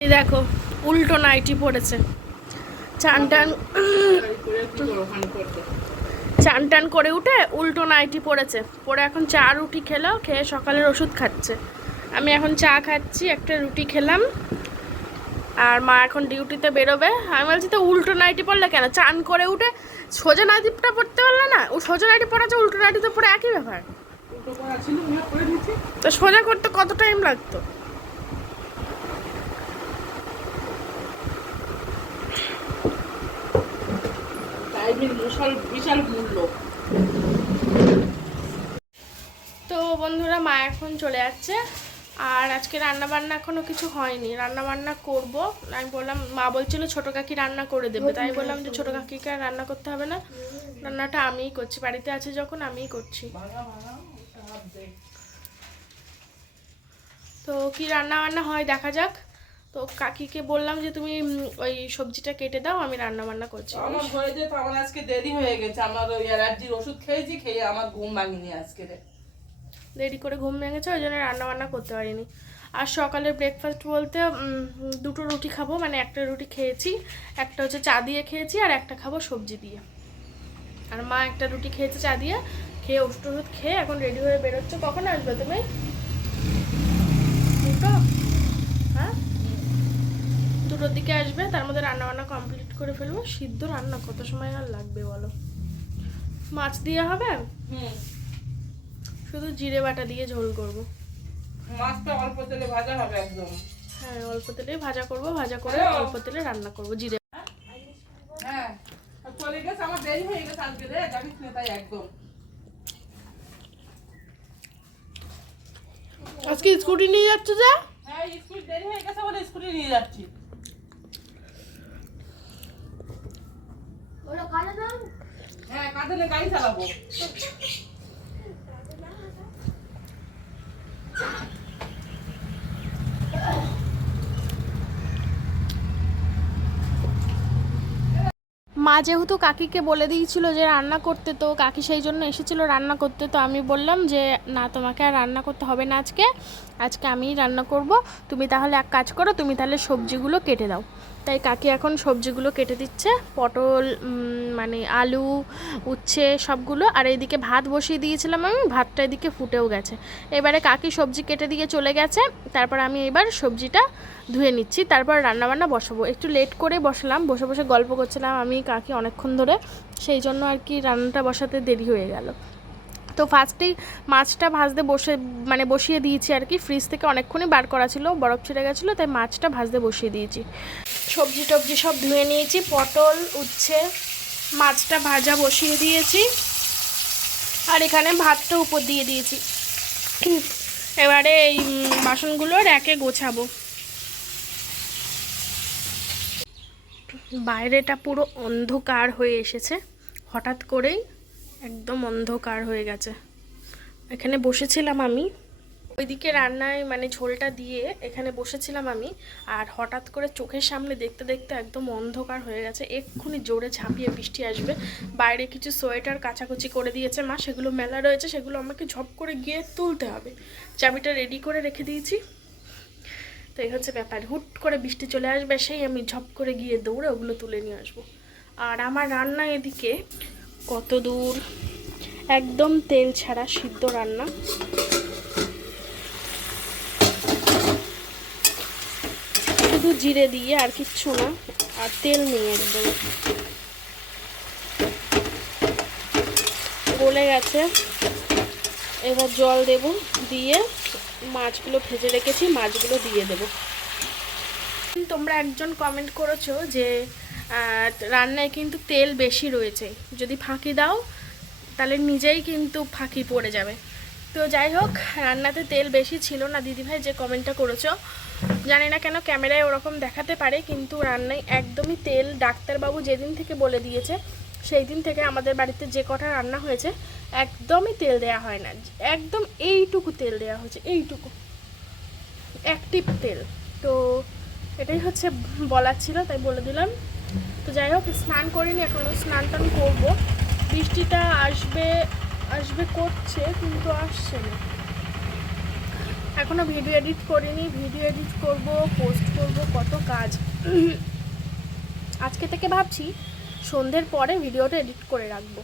দেখো উল্টো নাইটি পড়েছে চান টান চান টান করে উঠে উল্টো নাইটি পড়েছে পরে এখন চা রুটি খেলো খেয়ে সকালের ওষুধ খাচ্ছে। আমি এখন চা খাচ্ছি একটা রুটি খেলাম। আর মা এখন ডিউটিতে বেরোবে। আমি বলছি তো উল্টো নাইটি পড়লে কেন? চান করে উঠে সোজা নাইটিটা পড়তে পারলে না? ও সোজা নাইটি পড়াচ্ছে উল্টো নাইটি তো পরে একই ব্যাপার। তো সোজা করতে কত টাইম লাগতো? বিশাল বিশাল মূল্য। তো বন্ধুরা, মা এখন চলে যাচ্ছে। আর আজকে রান্না বান্না এখনও কিছু হয়নি। রান্না বান্না করব। আমি বললাম, মা বলছিল ছোট কাকি রান্না করে দেবে। তাই বললাম যে ছোট কাকিকে রান্না করতে হবে না। রান্নাটা আমিই করছি। বাড়িতে আছে যখন, আমিই করছি। তো কি রান্না বান্না হয় দেখা যাক। তো কাকিকে বললাম যে তুমি ওই সবজিটা কেটে দাও আমি রান্না বান্না করছি। আমার হয়ে যেত আমার আজকে দেরি হয়ে গেছে আমার ওই অ্যালার্জির ওষুধ খেয়েছি খেয়ে আমার ঘুম ভাঙিনি আজকে দেরি করে ঘুম ভেঙেছে ওই জন্য রান্না বান্না করতে পারিনি। আর সকালে ব্রেকফাস্ট বলতে দুটো রুটি খাব মানে একটা রুটি খেয়েছি একটা হচ্ছে চা দিয়ে খেয়েছি আর একটা খাব সবজি দিয়ে। আর মা একটা রুটি খেয়েছে চা দিয়ে খেয়ে ওষুধ খেয়ে এখন রেডি হয়ে বেরোচ্ছে কখন আসবে তুমি দুটো হ্যাঁ দুটোর দিকে আসবে তার মধ্যে রান্না বান্না কমপ্লিট করে ফেলব। সিদ্ধ রান্না কত সময় আর লাগবে বলো? মাছ দিয়ে হবে? শুধু জিরে বাটা দিয়ে ঝোল করব। মাছটা অল্প তেলে ভাজা হবে একদম। হ্যাঁ অল্প তেলে ভাজা করব ভাজা করে অল্প তেলে রান্না করব জিরে হ্যাঁ চলে গেছে আমার দেরি হয়ে গেছে আজকে রে জানিস না তাই একদম। আজকে স্কুটি নিয়ে যাচ্ছে যে? হ্যাঁ স্কুল দেরি হয়ে গেছে বলে স্কুটি নিয়ে যাচ্ছি। হ্যাঁ কাঁধে গাড়ি চালাবো। মা যেহেতু কাকিকে বলে দিয়েছিল যে রান্না করতে তো কাকি সেই জন্য এসেছিল রান্না করতে। তো আমি বললাম যে না তোমাকে আর রান্না করতে হবে না আজকে। আজকে আমিই রান্না করব। তুমি তাহলে এক কাজ করো তুমি তাহলে সবজিগুলো কেটে দাও। তাই কাকি এখন সবজিগুলো কেটে দিচ্ছে, পটল মানে আলু, উচ্ছে সবগুলো, আর এইদিকে ভাত বসিয়ে দিয়েছিলাম আমি, ভাতটা এদিকে ফুটেও গেছে। এবারে কাকি সবজি কেটে দিয়ে চলে গেছে, তারপর আমি এবার সবজিটা ধুয়ে নিচ্ছি, তারপর রান্নাবান্না বসাবো। একটু লেট করে বসালাম, বসে বসে গল্প করছিলাম আমি কাকি অনেকক্ষণ ধরে, সেই জন্য আর কি রান্নাটা বসাতে দেরি হয়ে গেল। তো ফার্স্টেই মাছটা ভাজতে বসে মানে বসিয়ে দিয়েছি আর কি ফ্রিজ থেকে অনেকক্ষণই বার করা ছিল, বরফ ছিঁড়ে গেছিল, তাই মাছটা ভাজতে বসিয়ে দিয়েছি। সবজি টবজি সব ধুয়ে নিয়েছি, পটল, উচ্ছে, মাছটা ভাজা বসিয়ে দিয়েছি। আর এখানে ভাতটা উপর দিয়ে দিয়েছি। এবারে এই বাসনগুলো র্যাকে গোছাবো। বাইরেটা পুরো অন্ধকার হয়ে এসেছে। হঠাৎ করেই একদম অন্ধকার হয়ে গেছে। এখানে বসেছিলাম আমি। ওইদিকে রান্নায় মানে ঝোলটা দিয়ে এখানে বসেছিলাম আমি, আর হঠাৎ করে চোখের সামনে দেখতে দেখতে একদম অন্ধকার হয়ে গেছে। এক্ষুনি জোরে ঝাঁপিয়ে বৃষ্টি আসবে। বাইরে কিছু সোয়েটার কাচাকুচি করে দিয়েছে মা, সেগুলো মেলা রয়েছে, সেগুলো আমাকে ঝপ করে গিয়ে তুলতে হবে। চাবিটা রেডি করে রেখে দিয়েছি। তো এই হচ্ছে ব্যাপার। হুট করে বৃষ্টি চলে আসবে, সেই আমি ঝপ করে গিয়ে দৌড়ে ওগুলো তুলে নিয়ে আসব। আর আমার রান্না এদিকে কত দূর? একদম তেল ছাড়া সিদ্ধ রান্না। শুধু জিরে দিয়ে আর কিচ্ছু না, আর তেল নেই একদম। গলে গেছে। এবার জল দেব দিয়ে মাছগুলো ভেজে রেখেছি, মাছগুলো দিয়ে দেব। তোমরা একজন কমেন্ট করেছ যে রান্নায় কিন্তু তেল বেশি রয়েছে। যদি ফাঁকি দাও, তাহলে নিজেই কিন্তু ফাঁকি পড়ে যাবে। তো যাই হোক, রান্নাতে তেল বেশি ছিল না। দিদিভাই যে কমেন্টটা করেছ জানি না কেন ক্যামেরায় ওরকম দেখাতে পারে, কিন্তু রান্নায় একদমই তেল। ডাক্তারবাবু যেদিন থেকে বলে দিয়েছে সেই দিন থেকে আমাদের বাড়িতে যে কটা রান্না হয়েছে, একদমই তেল দেয়া হয় না। একদম এইটুকু তেল দেয়া হয়েছে, এইটুকু। অ্যাক্টিভ তেল। তো এটাই হচ্ছে বলার ছিল, তাই বলে দিলাম। তো যাই হোক, স্নান করিনি এখনও স্নান টান করব। বৃষ্টিটা আসবে আসবে করছে, কিন্তু আসছে না। এখনও ভিডিও এডিট করিনি ভিডিও এডিট করব পোস্ট করব, কত কাজ। আজকে থেকে ভাবছি সন্ধ্যের পরে ভিডিওটা এডিট করে রাখব।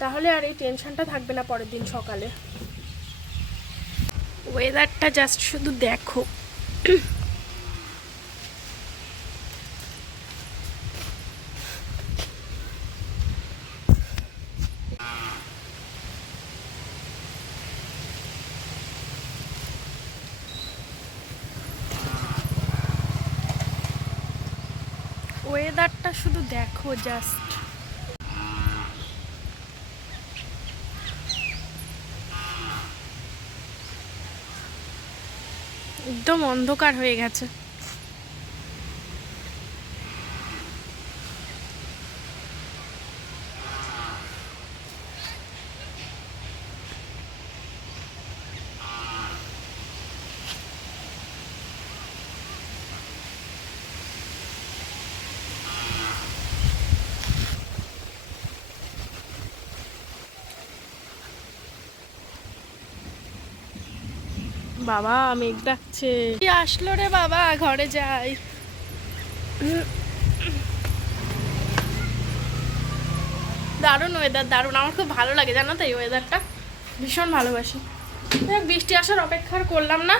তাহলে আর এই টেনশনটা থাকবে না পরের দিন সকালে। ওয়েদারটা জাস্ট শুধু দেখো ওয়েদারটা শুধু দেখো জাস্ট একদম অন্ধকার হয়ে গেছে। বাবা মেঘ ডাকছে। আসলো রে বাবা? ঘরে যাই। দারুণ ওয়েদার দারুণ। আমার খুব ভালো লাগে, জানো তো এই ওয়েদারটা ভীষণ ভালোবাসি। বৃষ্টি আসার অপেক্ষা করলাম না।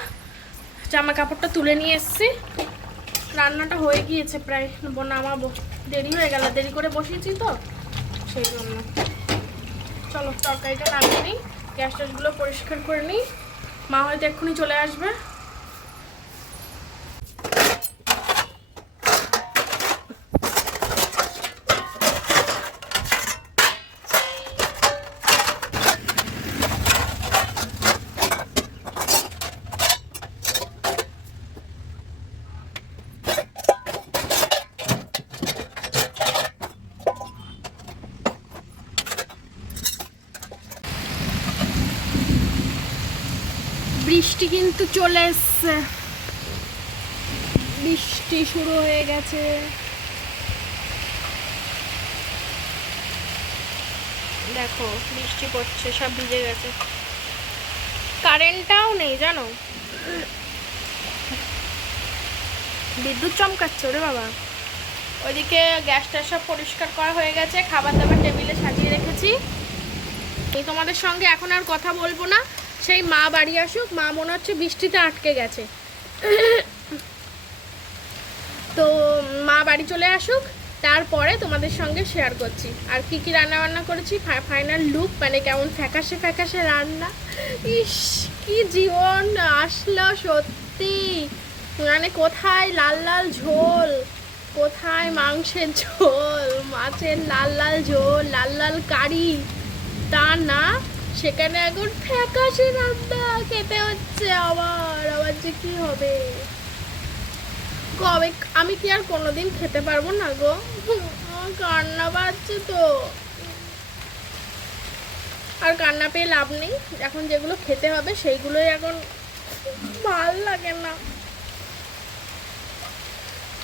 জামা কাপড়টা তুলে নিয়ে এসেছি। রান্নাটা হয়ে গিয়েছে প্রায় নামাবো। দেরি হয়ে গেল, দেরি করে বসিয়েছি তো, সেই জন্য। চলো, তরকারিটা নামিয়ে নিই। গ্যাস ট্যাসগুলো পরিষ্কার করে নিই। মা হয়তো এক্ষুনি চলে আসবে। বৃষ্টি কিন্তু চলে এসছে। বৃষ্টি শুরু হয়ে গেছে। দেখো, বৃষ্টি পড়ছে, সব ভিজে গেছে। কারেন্টটাও নেই, জানো? বিদ্যুৎ চমকাচ্ছে ওরে বাবা। ওইদিকে গ্যাসটা সব পরিষ্কার করা হয়ে গেছে, খাবার দাবার টেবিলে সাজিয়ে রেখেছি। তোমাদের সঙ্গে এখন আর কথা বলব না। সেই মা বাড়ি আসুক, মা মনে হচ্ছে বৃষ্টিতে আটকে গেছে। তো মা বাড়ি চলে আসুক, তারপরে তোমাদের সঙ্গে শেয়ার করছি। আর কি কি রান্না বান্না করেছি ফাইনাল লুক মানে কেমন ফ্যাকাশে ফ্যাকাশে রান্না? ইস, কি জীবন আসলো সত্যি। মানে কোথায় লাল লাল ঝোল? কোথায় মাংসের ঝোল? মাছের লাল লাল ঝোল, লাল লাল কারি? তা না। সেখানে এখন ফ্যাকাশে রান্না খেতে হচ্ছে আমার আবার যে কি হবে? কবে, আমি কি আর কোনোদিন খেতে পারব না গো? আমার কান্না পাচ্ছে তো। আর কান্না পেয়ে লাভ নেই, এখন যেগুলো খেতে হবে সেইগুলোই এখন ভালো লাগে না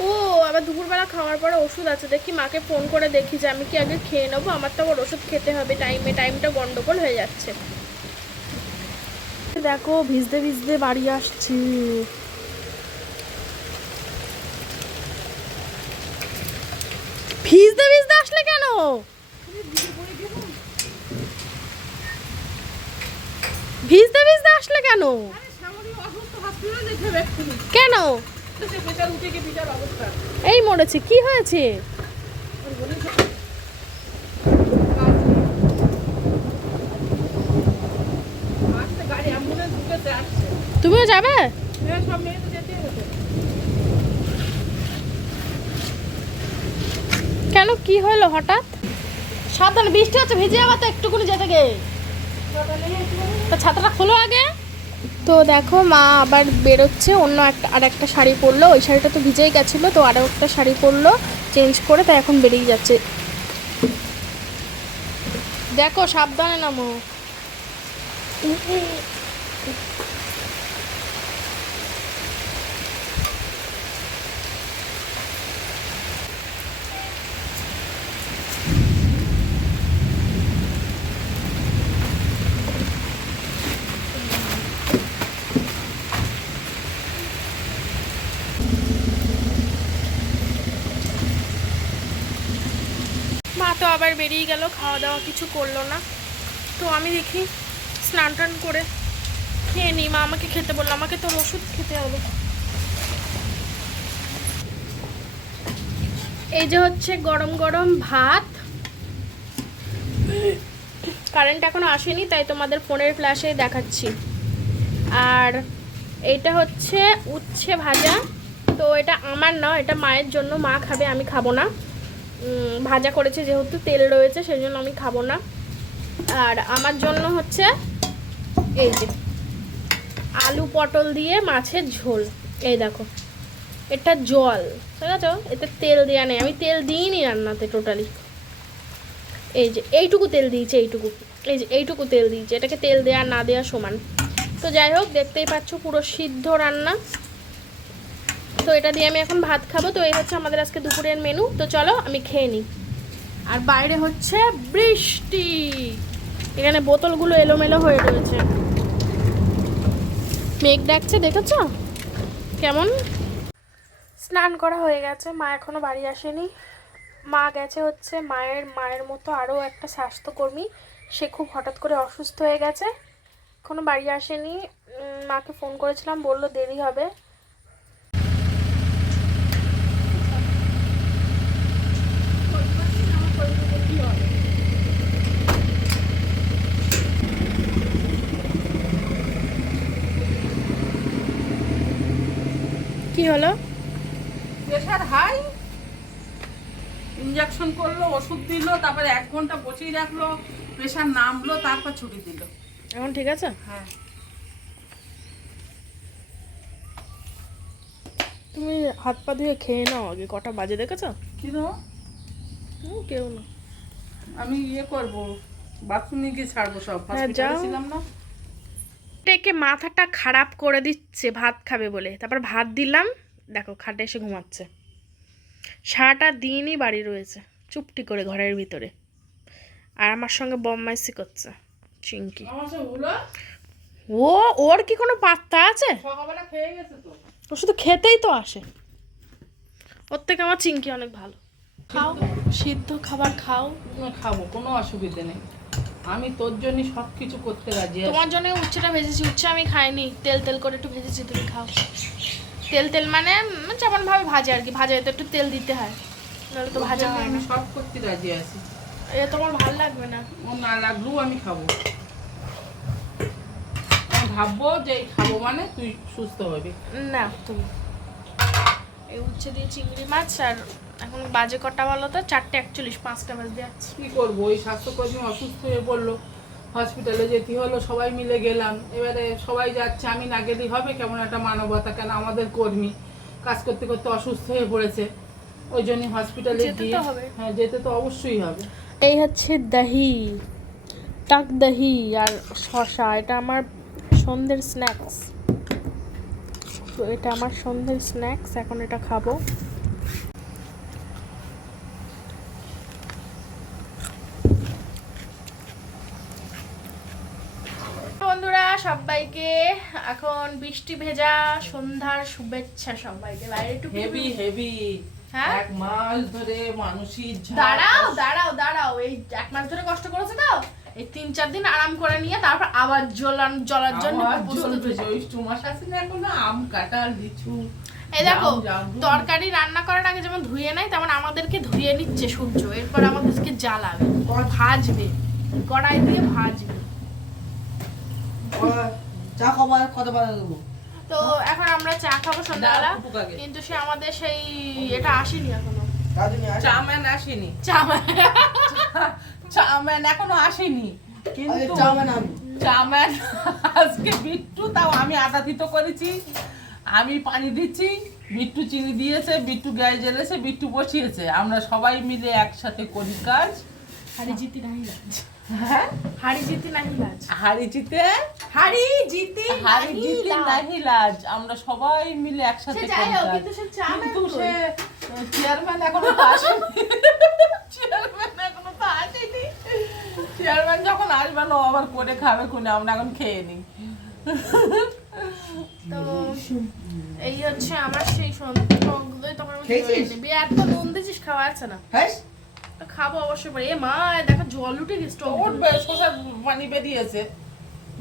ও আবার দুপুরবেলা খাওয়ার পরে ওষুধ আছে। দেখি মাকে ফোন করে দেখি যে আমি কি আগে খেয়ে নেব? আমার তো আবার ওষুধ খেতে হবে। টাইমে টাইমটা গন্ডগোল হয়ে যাচ্ছে। দেখো ভিজতে ভিজতে বাড়ি আসছি। ভিজতে ভিজতে আসলে কেন? ভিজতে ভিজতে আসলে কেন? কেন? এই মরেছে কি হয়েছে? তুমিও যাবে? কেন কি হলো হঠাৎ? সাবধানে বৃষ্টি হচ্ছে ভিজে যাবা তো একটুকুনি যেতে গে তা ছাতাটা খোলো আগে। তো দেখো, মা আবার বেরোচ্ছে, অন্য একটা আর একটা শাড়ি পরলো। ওই শাড়িটা তো ভিজেই গেছিল, তো আরও একটা শাড়ি পরলো চেঞ্জ করে তাই এখন বেরিয়ে যাচ্ছে। দেখো, সাবধানে নামো তো আবার বেরিয়ে গেল, খাওয়া দাওয়া কিছু করল না। তো আমি দেখি স্নান টান করে খেয়ে নিই মা আমাকে খেতে বলল, আমাকে তোর ওষুধ খেতে হবে। এই যে হচ্ছে গরম গরম ভাত। কারেন্ট এখনও আসেনি, তাই তোমাদের ফোনের ফ্ল্যাশে দেখাচ্ছি। আর এইটা হচ্ছে উচ্ছে ভাজা। তো এটা আমার না, এটা মায়ের জন্য, মা খাবে, আমি খাব না। ভাজা করেছে, যেহেতু তেল রয়েছে সেই জন্য আমি খাব না। আর আমার জন্য হচ্ছে এই যে আলু পটল দিয়ে মাছের ঝোল। এই দেখো, এটা জল ঠিক আছে এতে তেল দেওয়া নেই। আমি তেল দিইনি রান্নাতে টোটালি এই যে, এইটুকু তেল দিয়েছে, এইটুকু। এই যে, এইটুকু তেল দিয়েছে। এটাকে তেল দেওয়া না দেওয়া সমান। তো যাই হোক, দেখতেই পাচ্ছ পুরো সিদ্ধ রান্না। তো এটা দিয়ে আমি এখন ভাত খাব। তো এই হচ্ছে আমাদের আজকে দুপুরের মেনু তো চলো, আমি খেয়ে নিই। আর বাইরে হচ্ছে বৃষ্টি। এখানে বোতলগুলো এলোমেলো হয়ে রয়েছে। মেঘ ডাকছে, দেখেছ? কেমন? স্নান করা হয়ে গেছে। মা এখনও বাড়ি আসেনি। মা গেছে হচ্ছে মায়ের মায়ের মতো আরও একটা স্বাস্থ্যকর্মী। সে খুব হঠাৎ করে অসুস্থ হয়ে গেছে। এখনও বাড়ি আসেনি। মাকে ফোন করেছিলাম, বলল দেরি হবে। কি হলো? Pressure high. ইঞ্জেকশন করল ওষুধ দিল তারপরে এক ঘণ্টা বসিয়ে রাখল প্রেশার নামলো তারপর ছুটি দিল। এখন ঠিক আছে? হ্যাঁ। তুমি হাত পা ধুয়ে খেয়ে নাও আগে কটা বাজে দেখেছ? কি কেউ না। আমি ইয়ে করব বাথরুমে গিয়ে ছাড়বো সব। হ্যাঁ, যাও। না। ডেকে মাথাটা খারাপ করে দিচ্ছে ভাত খাবে বলে। তারপর ভাত দিলাম দেখো খাটে এসে ঘুমাচ্ছে। সারাটা দিনই বাড়ি রয়েছে চুপটি করে ঘরের ভিতরে। আর আমার সঙ্গে বম্মাইসি করছে হলো ও ওর কি কোনো পাত্তা আছে? ও শুধু খেতেই তো আসে। ওর থেকে আমার চিঙ্কি অনেক ভালো। খাও সিদ্ধ খাবার খাও। খাব কোনো অসুবিধে নেই। আমি তোর জন্য সব কিছু করতে রাজি তোমার জন্য উচ্ছেটা ভেজেছি উচ্ছে আমি খাইনি। তেল তেল করে একটু ভেজেছি তুমি খাও। তেল তেল মানে যেমন ভাবে ভাজে আর কি ভাজায় তো একটু তেল দিতে হয়। নাহলে তো ভাজা হয় না। সব করতে রাজি আছি। এ তোমার ভালো লাগবে না। ও না লাগলেও আমি খাব। আমি ভাববো যে খাব মানে তুই সুস্থ হবি। না তুমি। এই উচ্ছে দিয়ে চিংড়ি মাছ আর এখন বাজে কটা বলো তো? চারটে একচল্লিশ পাঁচটা বাজে যাচ্ছে কি করব? ওই স্বাস্থ্যকর্মী অসুস্থ হয়ে পড়ল। হসপিটালে যেতে হলো সবাই মিলে গেলাম। এবারে সবাই যাচ্ছে আমি না গেলেই হবে? কেমন একটা মানবতা? কেন আমাদের কর্মী কাজ করতে করতে অসুস্থ হয়ে পড়েছে? ওই জন্য হসপিটালে যেতে গিয়ে হবে। হ্যাঁ যেতে তো অবশ্যই হবে। এই হচ্ছে দহি। টাক দহি আর শশা এটা আমার সন্ধ্যের স্ন্যাক্স তো এটা আমার সন্ধ্যের স্ন্যাক্স এখন এটা খাব বন্ধুরা সবাইকে এখন বৃষ্টি ভেজা সন্ধ্যার শুভেচ্ছা সবাইকে। বাইরে একটু হেভি হেভি হ্যাঁ? এক মাস ধরে ঝাড় দাঁড়াও দাঁড়াও দাঁড়াও। এই এক মাস ধরে কষ্ট করেছে তো? এই তিন চার দিন আরাম করে নিয়ে তারপর আবার জ্বলান জ্বলার জন্য two মাস আছে না এখনও? আম কাঁঠাল লিচু। এই দেখো। তরকারি রান্না করার আগে যেমন ধুয়ে নেয় তেমন আমাদেরকে ধুয়ে নিচ্ছে সূর্য। এরপর আমাদেরকে জ্বালাবে। ভাজবে। কড়াই দিয়ে ভাজবে। চা খাবার কত বার দেবো তো এখন আমরা চা খাব সন্ধ্যাবেলা। কিন্তু সে আমাদের সেই এটা আসেনি এখনও। চাউম্যান আসেনি? এখনও আসেনি। কিন্তু চা আমি। চাউম্যান আজকে বিট্টু তাও আমি আটা দিত করেছি। আমি পানি দিচ্ছি বিট্টু চিনি দিয়েছে বিট্টু গ্যাস জ্বেলেছে বিট্টু বসিয়েছে। আমরা সবাই মিলে একসাথে করি কাজ। জিতি নাহি হ্যাঁ? নাহি লাজ। হাড়ি জিতে? হাড়ি জিতি হাড়ি জিতে নাহি লাজ। আমরা সবাই মিলে একসাথে যাই হোক কিন্তু সে চেয়ারম্যান এখনও তো চেয়ারম্যান এখনও তো আসেনি। চেয়ারম্যান যখন আসবে না আবার করে খাবে কোনে আমরা এখন খেয়ে নিই। তো এই হচ্ছে আমার সেই সন্ধ্যে তখন আমি খেয়েছিস? খেয়ে নিবি। এত নুন দিছিস খাওয়া আছে না। হ্যাঁ? খাব অবশ্যই পারি এ মা দেখো জল উঠে গেছে। উঠবে পানি বেরিয়েছে।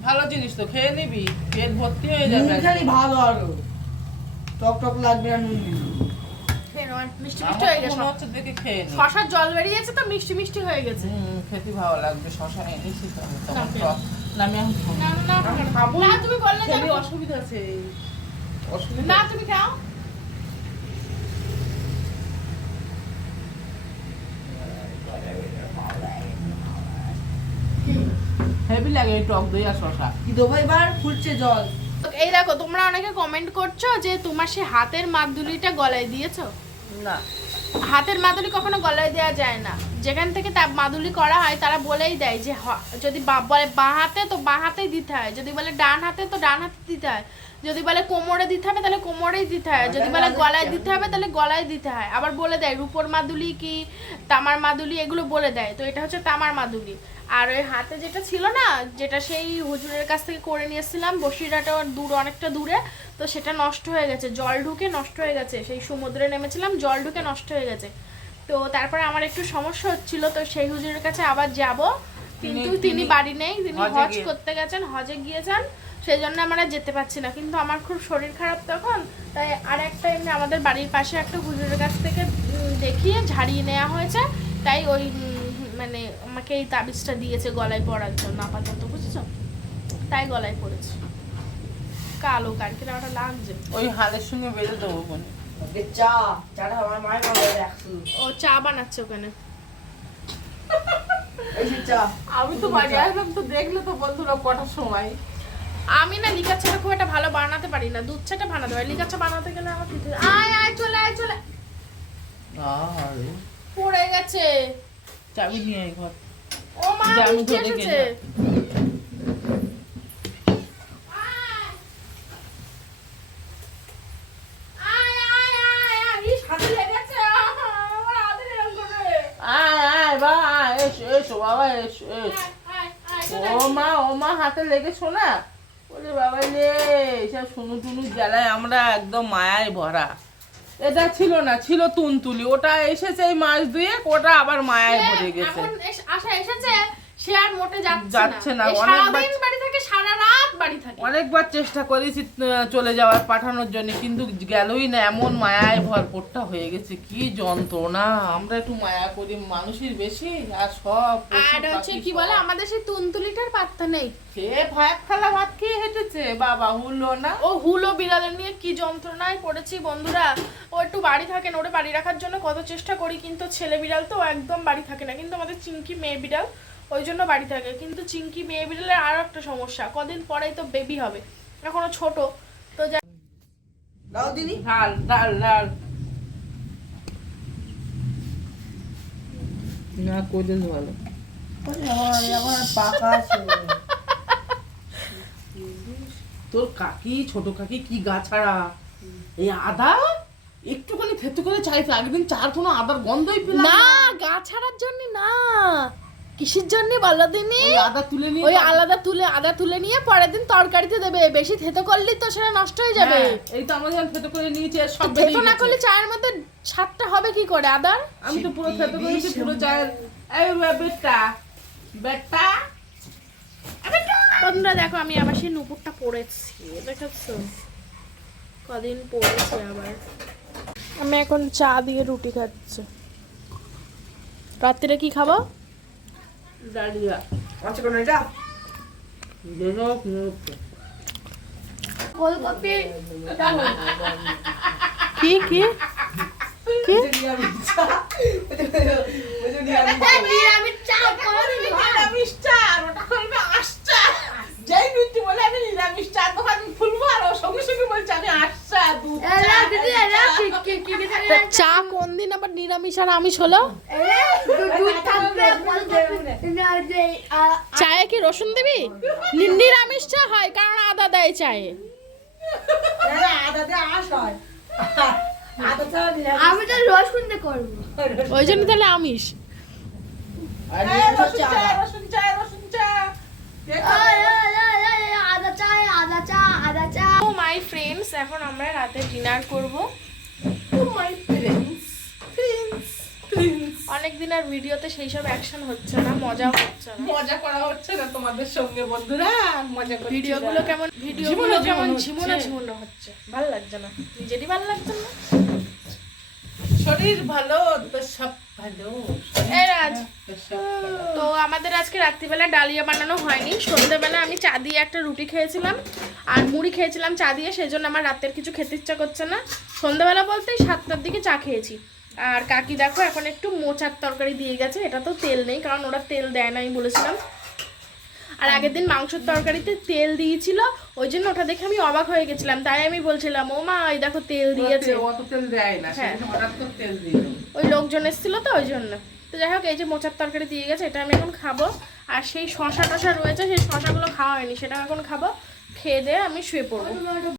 ভালো জিনিস তো খেয়ে নিবি পেট ভর্তি হয়ে নুন যাবে খালি ভালো আরও। টক টক লাগবে না নুন মিষ্টি মিষ্টি হয়ে গেছে হচ্ছে দেখে খেয়ে শশার জল বেরিয়েছে তো মিষ্টি মিষ্টি হয়ে গেছে। খেতে ভালো লাগবে শশা এনেছি তো না, আমি না না খাব। না তুমি বললে যে অসুবিধা আছে। অসুবিধা না তুমি খাও। হেভি লাগে এই টক দই আর শশা কি দেবো এবার ফুলছে জল। এই দেখো তোমরা অনেকে কমেন্ট করছ যে তোমার সে হাতের মাদুলিটা গলায় দিয়েছ? না। হাতের মাদুলি কখনো গলায় দেওয়া যায় না। যেখান থেকে তার মাদুলি করা হয় তারা বলেই দেয় যে হ- যদি বা- বলে বাঁ হাতে তো বাঁ হাতেই দিতে হয়। যদি বলে ডান হাতে তো ডান হাতে দিতে হয়। যদি বলে কোমরে দিতে হবে তাহলে কোমরেই দিতে হয়। যদি বলে গলায় দিতে হবে তাহলে গলায় দিতে হয়। আবার বলে দেয় রূপোর মাদুলি কি তামার মাদুলি এগুলো বলে দেয়। তো এটা হচ্ছে তামার মাদুলি। আর ওই হাতে যেটা ছিল না যেটা সেই হুজুরের কাছ থেকে করে নিয়ে এসেছিলাম বসিরহাটা দূর অনেকটা দূরে তো সেটা নষ্ট হয়ে গেছে। জল ঢুকে নষ্ট হয়ে গেছে। সেই সমুদ্রে নেমেছিলাম জল ঢুকে নষ্ট হয়ে গেছে। তো তারপরে আমার একটু সমস্যা হচ্ছিল তো সেই হুজুরের কাছে আবার যাব। কিন্তু তিনি- বাড়ি নেই তিনি হজ করতে গেছেন হজে গিয়েছেন সেই জন্য আমরা যেতে পারছি না। কিন্তু আমার খুব শরীর খারাপ তখন তাই আর একটা এমনি আমাদের বাড়ির পাশে একটা হুজুরের কাছ থেকে দেখিয়ে ঝাড়িয়ে নেওয়া হয়েছে। তাই ওই মানে আমাকে এই তাবিজটা দিয়েছে গলায় পরার জন্য আপাতত বুঝেছ? তাই গলায় পড়েছে কালো কালকে ওটা লাগছে। ওই হালের সঙ্গে বেঁধে দেবো বোন চা চাটা আমার মায়ের ও চা বানাচ্ছে ওখানে। আমি তো বাড়ি আসলাম তো দেখলে তো বন্ধুরা কটার সময়। আমি না লিকার চাটা খুব একটা ভালো বানাতে পারি না দুধ চাটা বানাতে পারি লিকার চা বানাতে গেলে আমার খেতে আয় আয় চলে আয় চলে। আরে। পড়ে গেছে। চাবি নিয়ে ঘর। ও মা আমি এসেছে আয়, আয়, আয়, আয়, ইস, হাতে লেগেছে, আহ, আমার হাতে এরম করে। আয় আয় বা আয় এসো এসো বাবা এসো এসো আয়, আয়, আয়, চলে ও মা ও মা হাতে লেগে শোনা বলে বাবা রে সব শুনু টুনু জ্বালায় আমরা একদম মায়ায় ভরা। এটা ছিল না ছিল তুনতুলি। ওটা এসেছে এই মাস দুয়ে ওটা আবার মায়ায় ভরে গেছে। আশা এসেছে সে আর মোটে যাচ্ছে না। যাচ্ছে না, অনেকবার- বাড়ি থাকে। অনেকবার চেষ্টা করেছি চলে যাওয়ার পাঠানোর জন্য কিন্তু গেলই না এমন মায়ায় ভরপুরটা হয়ে গেছে। কি যন্ত্রণা আমরা একটু মায়া করি মানুষের বেশি আর সব আর হচ্ছে কি বলে আমাদের সেই তুনতুলিটার পাত্তা নেই। সে ভাত থালা ভাত খেয়ে হেঁটেছে বাবা হুলো না। ও হুলো বিড়ালের নিয়ে কি যন্ত্রণায় পড়েছি বন্ধুরা। ও একটু বাড়ি থাকে না ওরে বাড়ি রাখার জন্য কত চেষ্টা করি কিন্তু ছেলে বিড়াল তো একদম বাড়ি থাকে না কিন্তু আমাদের চিঙ্কি মেয়ে বিড়াল ওই জন্য বাড়ি থাকে। কিন্তু চিঙ্কি মেয়ে বিড়ালের আরও একটা সমস্যা। কদিন পরেই তো বেবি হবে। এখনও ছোট। তো যা দাও দিনি ডাল ডাল ডাল না কোদে ভালো? তোর কাকি ছোট কাকি কি গাছাড়া এই আদা? একটুখানি থেতু করে চাইছে একদিন চার কোনো আদার গন্ধই পেলাম না গা ছাড়ার জন্য না। কিসের জন্য বলো দিনি ওই আদা তুলে নিয়ে ওই আলাদা তুলে আদা তুলে নিয়ে পরের দিন তরকারিতে দেবে। বেশি থেতো করলে তো সেটা নষ্ট হয়ে যাবে। হ্যাঁ, এই তো আমরা যখন থেতু করে নিয়েছি সব থেতো না করলে চায়ের মধ্যে স্বাদটা হবে কি করে আদার? আমি তো পুরো থেতু করেছি পুরো চায়ের এই বেটা বেটা। বন্ধুরা দেখো আমি আবার সেই নুপুরটা পরেছি দেখেছ? কদিন পরেছে আবার। আমি এখন চা দিয়ে রুটি খাচ্ছি। রাত্রিরে কি খাব? ডালিয়া আচ্ছা কোন এটা যেসব মুহূর্তে। ফুলকপি কি কি কি নিরামিষ চা, আর ওটা করবে আশচা। বলে আমি নিরামিষ চা দোকান খুলবো আর ও সঙ্গে সঙ্গে বলছে আমি দুধ চা, চা কোন দিন আবার নিরামিষ আর আমিষ হলো? চায়ে কি রসুন দিবি? নিরামিষ চা হয় কারণ আদা দেয় চায়ে। আমি তো রসুন দিয়ে করব। ওই জন্য তাহলে আমিষ। রসুন চা, রসুন চা, রসুন চা। আদা চা আদা চা আদা চা ও মাই ফ্রেন্ডস এখন আমরা রাতে ডিনার করব। Oh. অনেকদিন আর ভিডিওতে সেই সব অ্যাকশন হচ্ছে না মজাও হচ্ছে না। মজা করা হচ্ছে না তোমাদের সঙ্গে বন্ধুরা মজা করছি ভিডিওগুলো কেমন ভিডিওগুলো কেমন ঝিমুনো ঝিমুনো হচ্ছে। ভালো লাগছে না। নিজেরই ভালো লাগছে না। শরীর ভালো তো সব ভালো। এই তো আমাদের আজকে রাত্রিবেলা ডালিয়া বানানো হয়নি। সন্ধ্যেবেলা আমি চা দিয়ে একটা রুটি খেয়েছিলাম আর মুড়ি খেয়েছিলাম চা দিয়ে সেই জন্য আমার রাতের কিছু খেতে ইচ্ছা করছে না। সন্ধ্যাবেলা বলতে সাতটার দিকে চা খেয়েছি। আর কাকি দেখো এখন একটু মোচার তরকারি দিয়ে গেছে এটা তো তেল নেই কারণ ওরা তেল দেয় না আমি বলেছিলাম। আর আগের দিন মাংসের তরকারিতে তেল দিয়েছিল ওই জন্য ওটা দেখে আমি অবাক হয়ে গেছিলাম। তাই আমি বলছিলাম ও মা ওই দেখো তেল দিয়েছে। হ্যাঁ। ওই লোকজন এসেছিল তো ওই জন্য। তো যাই হোক, এই যে মোচার তরকারি দিয়ে গেছে, এটা আমি এখন খাব। আর সেই শশা টশা রয়েছে, সেই শশাগুলো খাওয়া হয়নি সেটা এখন খাব। খেয়ে দিয়ে আমি শুয়ে পড়ব।